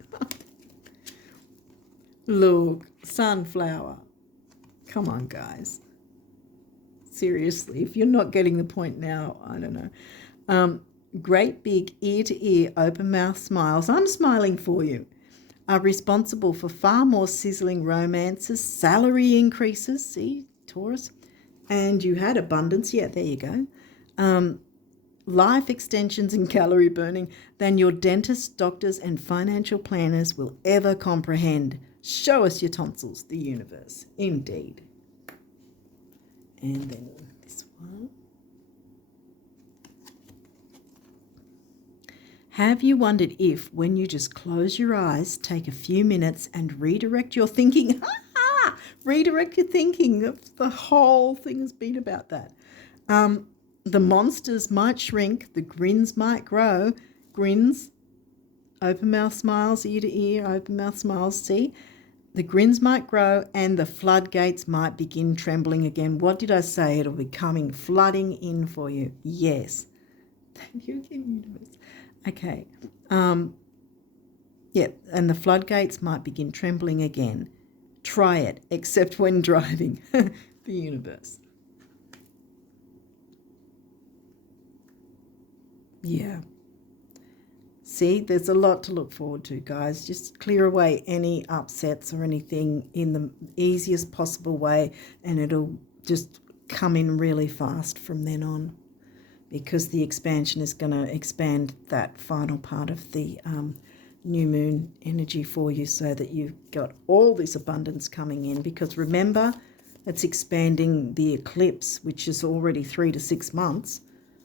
in. Look, sunflower. Come on, guys. Seriously, if you're not getting the point now, I don't know. Great big ear-to-ear, open-mouth smiles. I'm smiling for you. Are responsible for far more sizzling romances, salary increases, see, Taurus, and you had abundance, yeah, there you go, life extensions and calorie burning than your dentists, doctors, and financial planners will ever comprehend. Show us your tonsils, the universe, indeed. And then this one. Have you wondered if, when you just close your eyes, take a few minutes and redirect your thinking, redirect your thinking, the whole thing has been about that. The monsters might shrink, the grins might grow. Grins, Open mouth smiles, ear to ear, open mouth smiles. See? The grins might grow and the floodgates might begin trembling again. What did I say? It'll be coming, flooding in for you. Yes. Thank you again, universe. Okay. Yeah, and the floodgates might begin trembling again. Try it, except when driving. The universe. Yeah. See, there's a lot to look forward to, guys. Just clear away any upsets or anything in the easiest possible way, and it'll just come in really fast from then on, because the expansion is going to expand that final part of the new moon energy for you, so that you've got all this abundance coming in. Because remember, it's expanding the eclipse, which is already 3 to 6 months.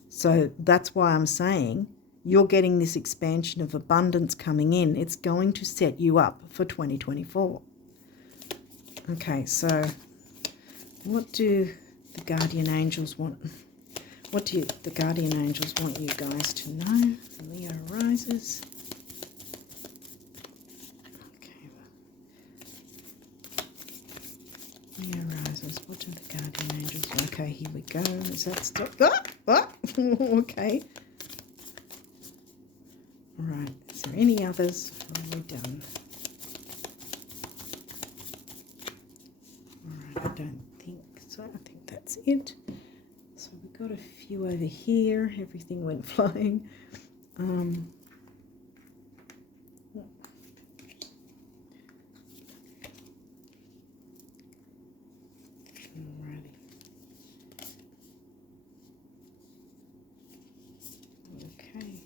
So that's why I'm saying you're getting this expansion of abundance coming in. It's going to set you up for 2024. Okay, so what do the guardian angels want? What do the guardian angels want you guys to know? Leo rises. Okay. Leo rises. What do the guardian angels want? Okay, here we go. Is that stop? Okay. All right. Is there any others? Or are we done? All right. I don't think so. I think that's it. So we've got a few over here. Everything went flying. Alrighty. Okay.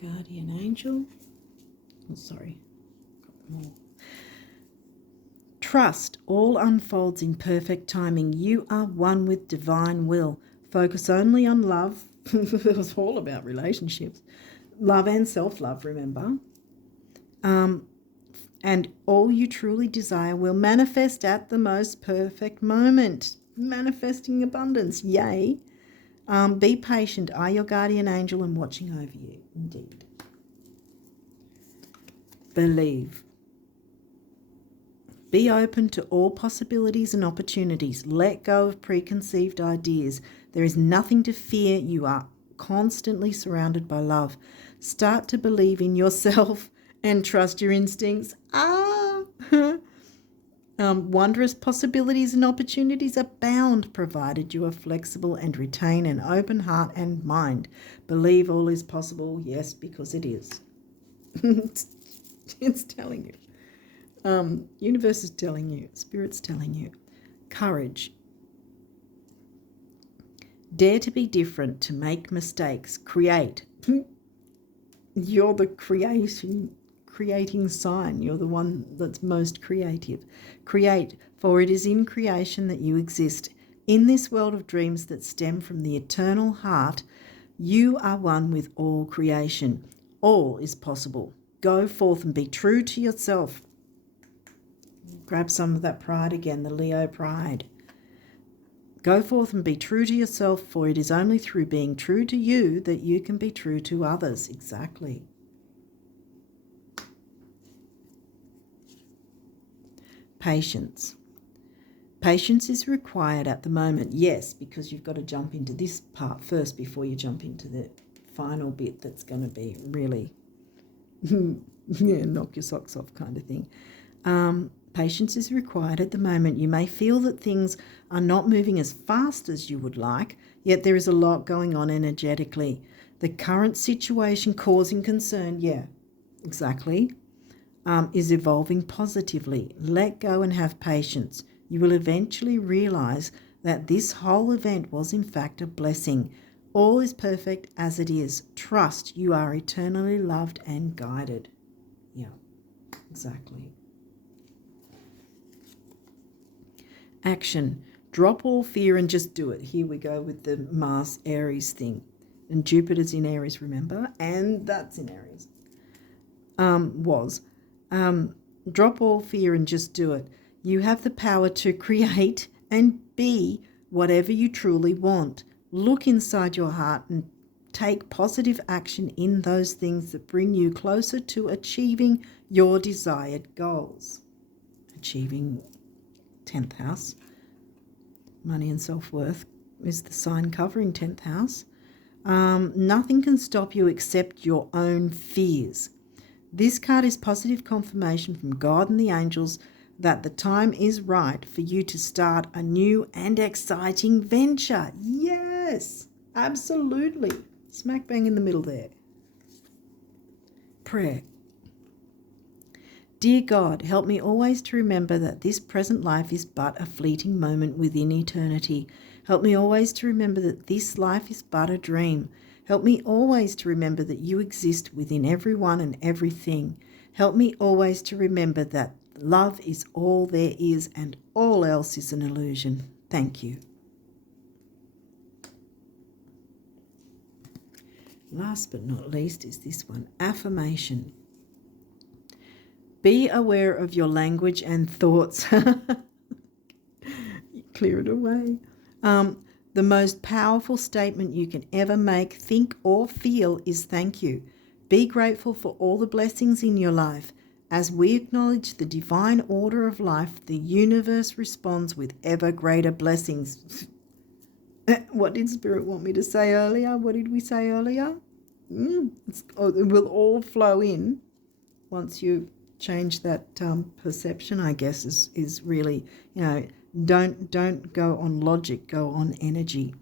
Guardian angel. Oh, sorry. Got them all. Trust, all unfolds in perfect timing. You are one with divine will. Focus only on love. It was all about relationships. Love and self-love, remember. And all you truly desire will manifest at the most perfect moment. Manifesting abundance, yay. Be patient. I, your guardian angel, am watching over you, indeed. Believe. Be open to all possibilities and opportunities. Let go of preconceived ideas. There is nothing to fear. You are constantly surrounded by love. Start to believe in yourself and trust your instincts. Wondrous possibilities and opportunities abound, provided you are flexible and retain an open heart and mind. Believe all is possible. Yes, because it is. It's telling you. Universe is telling you, Spirit's telling you. Courage. Dare to be different, to make mistakes. Create. You're the creating sign. You're the one that's most creative. Create, for it is in creation that you exist. In this world of dreams that stem from the eternal heart, you are one with all creation. All is possible. Go forth and be true to yourself. Grab some of that pride again, the Leo pride. Go forth and be true to yourself, for it is only through being true to you that you can be true to others. Exactly. Patience. Patience is required at the moment, yes, because you've got to jump into this part first before you jump into the final bit that's going to be really, knock your socks off kind of thing. Patience is required at the moment. You may feel that things are not moving as fast as you would like, yet there is a lot going on energetically. The current situation causing concern, yeah, exactly, is evolving positively. Let go and have patience. You will eventually realize that this whole event was in fact a blessing. All is perfect as it is. Trust you are eternally loved and guided. Yeah, exactly. Action. Drop all fear and just do it. Here we go with the Mars Aries thing. And Jupiter's in Aries, remember? And that's in Aries. Drop all fear and just do it. You have the power to create and be whatever you truly want. Look inside your heart and take positive action in those things that bring you closer to achieving your desired goals. Achieving 10th house, money and self-worth, is the sign covering 10th house. Nothing can stop you except your own fears. This card is positive confirmation from God and the angels that the time is right for you to start a new and exciting venture. Yes, absolutely. Smack bang in the middle there. Prayer. Dear God, help me always to remember that this present life is but a fleeting moment within eternity. Help me always to remember that this life is but a dream. Help me always to remember that you exist within everyone and everything. Help me always to remember that love is all there is and all else is an illusion. Thank you. Last but not least is this one, affirmation. Be aware of your language and thoughts. Clear it away. The most powerful statement you can ever make, think, or feel is thank you. Be grateful for all the blessings in your life. As we acknowledge the divine order of life, the universe responds with ever greater blessings. What did Spirit want me to say earlier? What did we say earlier? It will all flow in once you change that perception, I guess, is really, don't go on logic, go on energy.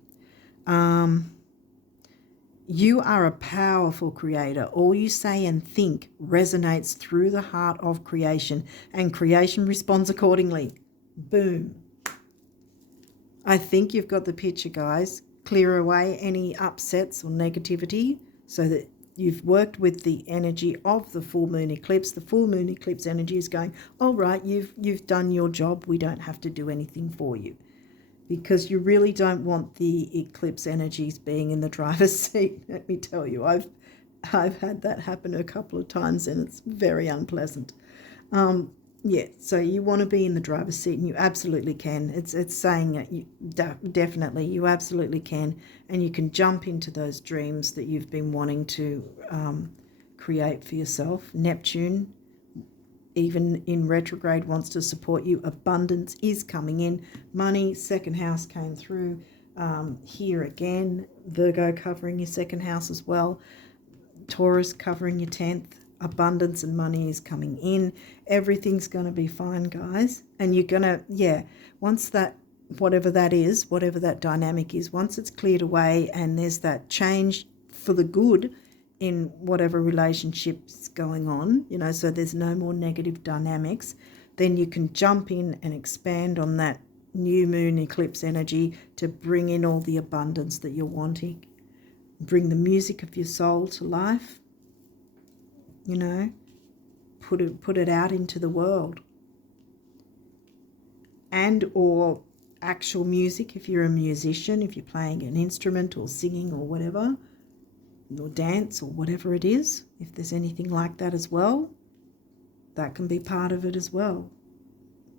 You are a powerful creator. All you say and think resonates through the heart of creation, and creation responds accordingly. Boom. I think you've got the picture, guys. Clear away any upsets or negativity so that you've worked with the energy of the full moon eclipse. The full moon eclipse energy is going, all right, you've done your job. We don't have to do anything for you. Because you really don't want the eclipse energies being in the driver's seat. Let me tell you, I've had that happen a couple of times and it's very unpleasant. So you want to be in the driver's seat, and you absolutely can. It's saying that you definitely, you absolutely can, and you can jump into those dreams that you've been wanting to create for yourself. Neptune, even in retrograde, wants to support you. Abundance is coming in. Money, second house came through. Here again, Virgo covering your second house as well. Taurus covering your 10th. Abundance and money is coming in. Everything's going to be fine, guys. And you're going to, once that, whatever that is, whatever that dynamic is, once it's cleared away and there's that change for the good in whatever relationship's going on, so there's no more negative dynamics, then you can jump in and expand on that new moon eclipse energy to bring in all the abundance that you're wanting. Bring the music of your soul to life. Put it out into the world. And or actual music, if you're a musician, if you're playing an instrument or singing or whatever, or dance or whatever it is, if there's anything like that as well, that can be part of it as well.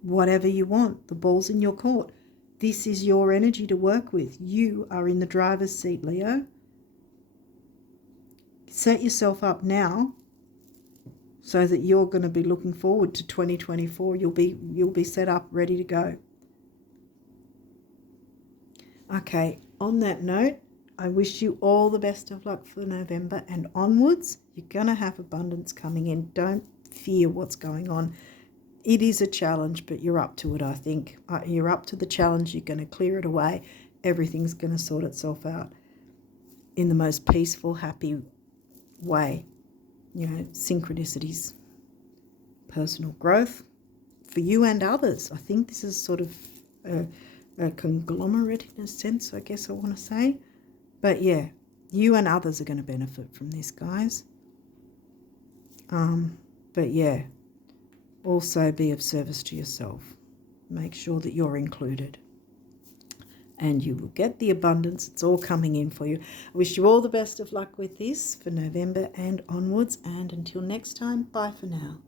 Whatever you want, the ball's in your court. This is your energy to work with. You are in the driver's seat, Leo. Set yourself up now so that you're going to be looking forward to 2024. You'll be set up, ready to go. Okay, on that note, I wish you all the best of luck for November and onwards. You're going to have abundance coming in. Don't fear what's going on. It is a challenge, but you're up to it, I think. You're up to the challenge. You're going to clear it away. Everything's going to sort itself out in the most peaceful, happy way. Synchronicities, personal growth for you and others. I think this is sort of a conglomerate in a sense, I guess I want to say. But yeah, you and others are going to benefit from this, guys. But yeah, also be of service to yourself. Make sure that you're included. And you will get the abundance. It's all coming in for you. I wish you all the best of luck with this for November and onwards. And until next time, bye for now.